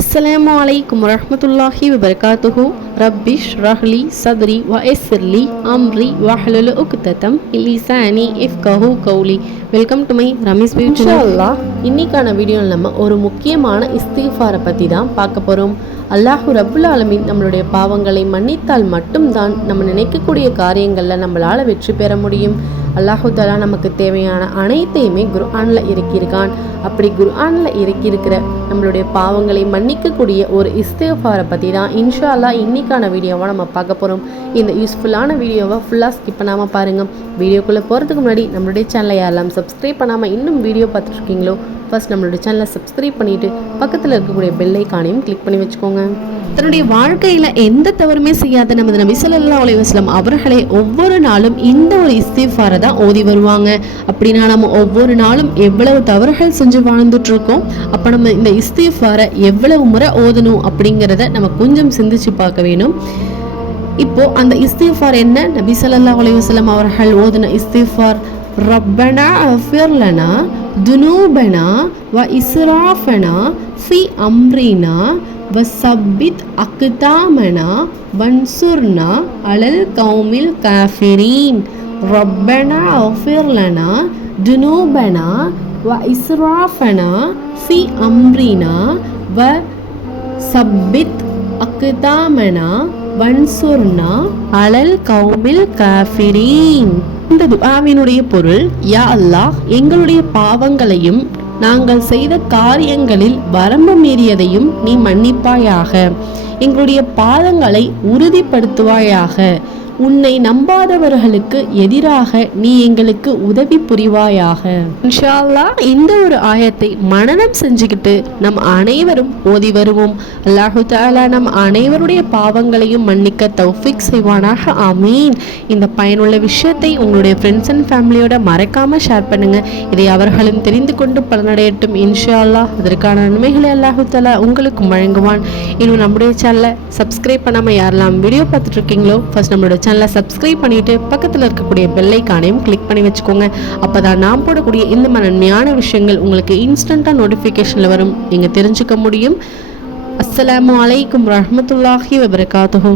அஸ்ஸலாமு அலைக்கும் வரஹ்மத்துல்லாஹி வபரகாத்துஹு. ரப்பிஷ் ரஹ்லி சத்ரி வயஸ்ஸிர்லி அம்ரி வஹ்லுல் உக்ததம் லிசானி இஃப்கஹு கௌலி. Welcome to my Ramees beauty. இன்ஷாஅல்லாஹ் இன்னைக்கான வீடியோவில் நம்ம ஒரு முக்கியமான இஸ்திக்ஃபாரை பற்றி தான் பார்க்க போகிறோம். அல்லாஹு ரப்புல் ஆலமீன் நம்மளுடைய பாவங்களை மன்னித்தால் மட்டும்தான் நம்ம நினைக்கக்கூடிய காரியங்களில் நம்மளால் வெற்றி பெற முடியும். அல்லாஹு தஆலா நமக்கு தேவையான அனைத்தையுமே குர்ஆனில் இறக்கியிருக்கான். அப்படி குர்ஆனில் இறக்கியிருக்கிற நம்மளுடைய பாவங்களை மன்னிக்கக்கூடிய ஒரு இஸ்திக்ஃபாரை பற்றி தான் இன்ஷா அல்லாஹ் இன்னைக்கான வீடியோவை நம்ம பார்க்க போகிறோம். இந்த யூஸ்ஃபுல்லான வீடியோவை ஃபுல்லாக ஸ்கிப் பண்ணாமல் பாருங்கள். வீடியோக்குள்ளே போகிறதுக்கு முன்னாடி நம்மளுடைய சேனலை யாரெல்லாம் சப்ஸ்கிரைப் பண்ணாமல் இன்னும் வீடியோ பார்த்துட்ருக்கீங்களோ ஃபர்ஸ்ட் நம்மளுடைய சேனலை சப்ஸ்கிரைப் பண்ணிவிட்டு பக்கத்தில் இருக்கக்கூடிய பெல் ஐகானையும் கிளிக் பண்ணி வச்சுக்கோங்க. தன்னுடைய வாழ்க்கையில் எந்த தவறுமே செய்யாத நமது நபி ஸல்லல்லாஹு அலைஹி வஸல்லம் அவர்களே ஒவ்வொரு நாளும் இந்த ஒரு இஸ்திக்ஃபாரை தான் ஓதி வருவாங்க. அப்படின்னா நம்ம ஒவ்வொரு நாளும் எவ்வளவு தவறுகள் செஞ்சு வாழ்ந்துட்டு இருக்கோம். அப்போ நம்ம இந்த இஸ்திக்ஃபாரை எவ்வளவு முறை ஓதணும் அப்படிங்கிறத நம்ம கொஞ்சம் சிந்திச்சு பார்க்க வேணும். இப்போ அந்த இஸ்திக்ஃபார் என்ன? நபி ஸல்லல்லாஹு அலைஹி வஸல்லம் அவர்கள் ஓதின இஸ்திக்ஃபார் ரப்பனா அஃபிர் லனா துனூபனா வ இஸ்ராஃபனா ஃபி அம்ரினா வசப்பித் அக்தாமனா வன்சுர்னா அலல் கௌமில் காஃபிரீன். ரப்பனா அஃபிர் லனா துனூபனா வ இஸ்ராஃபனா ஃபி அம்ரினா வசப்பித் அக்தாமனா வன்சுர்னா அலல் கௌமில் காஃபிரீன். இந்த துஆவினுடைய பொருள், யா அல்லாஹ், எங்களுடைய பாவங்களையும் நாங்கள் செய்த காரியங்களில் வரம்பு மீறியதையும் நீ மன்னிப்பாயாக, எங்களுடைய பாதங்களை உறுதிப்படுத்துவாயாக, உன்னை நம்பாதவர்களுக்கு எதிராக நீ எங்களுக்கு உதவி புரிவாயாக. இன்ஷா அல்லாஹ் இந்த ஒரு ஆயத்தை மனனம் செஞ்சுக்கிட்டு நம் அனைவரும் ஓதி வருவோம். அல்லாஹு தஆலா நம் அனைவருடைய பாவங்களையும் மன்னிக்க தௌஃபீக் செய்வானாக. ஆமீன். இந்த பயனுள்ள விஷயத்தை உங்களுடைய ஃப்ரெண்ட்ஸ் அண்ட் ஃபேமிலியோட மறக்காம ஷேர் பண்ணுங்க. இதை அவர்களும் தெரிந்து கொண்டு பலனடையட்டும். இன்ஷா அல்லாஹ் அதற்கான நன்மைகளை அல்லாஹு தஆலா உங்களுக்கு வழங்குவான். இன்னும் நம்முடைய சேனலை சப்ஸ்கிரைப் பண்ணாமல் யாரெல்லாம் வீடியோ பார்த்துட்டு இருக்கீங்களோ ஃபர்ஸ்ட் நம்மளோட சேனலை சப்ஸ்கிரைப் பண்ணிட்டு பக்கத்தில் இருக்கக்கூடிய பெல் ஐகானையும் கிளிக் பண்ணி வச்சுக்கோங்க. அப்பதான் நான் போடக்கூடிய இந்த நன்மையான விஷயங்கள் உங்களுக்கு இன்ஸ்டன்ட்டாக நோட்டிஃபிகேஷனில் வரும், நீங்கள் தெரிஞ்சுக்க முடியும். அஸ்ஸலாமு அலைக்கும் வரஹ்மத்துல்லாஹி வபரகாத்துஹு.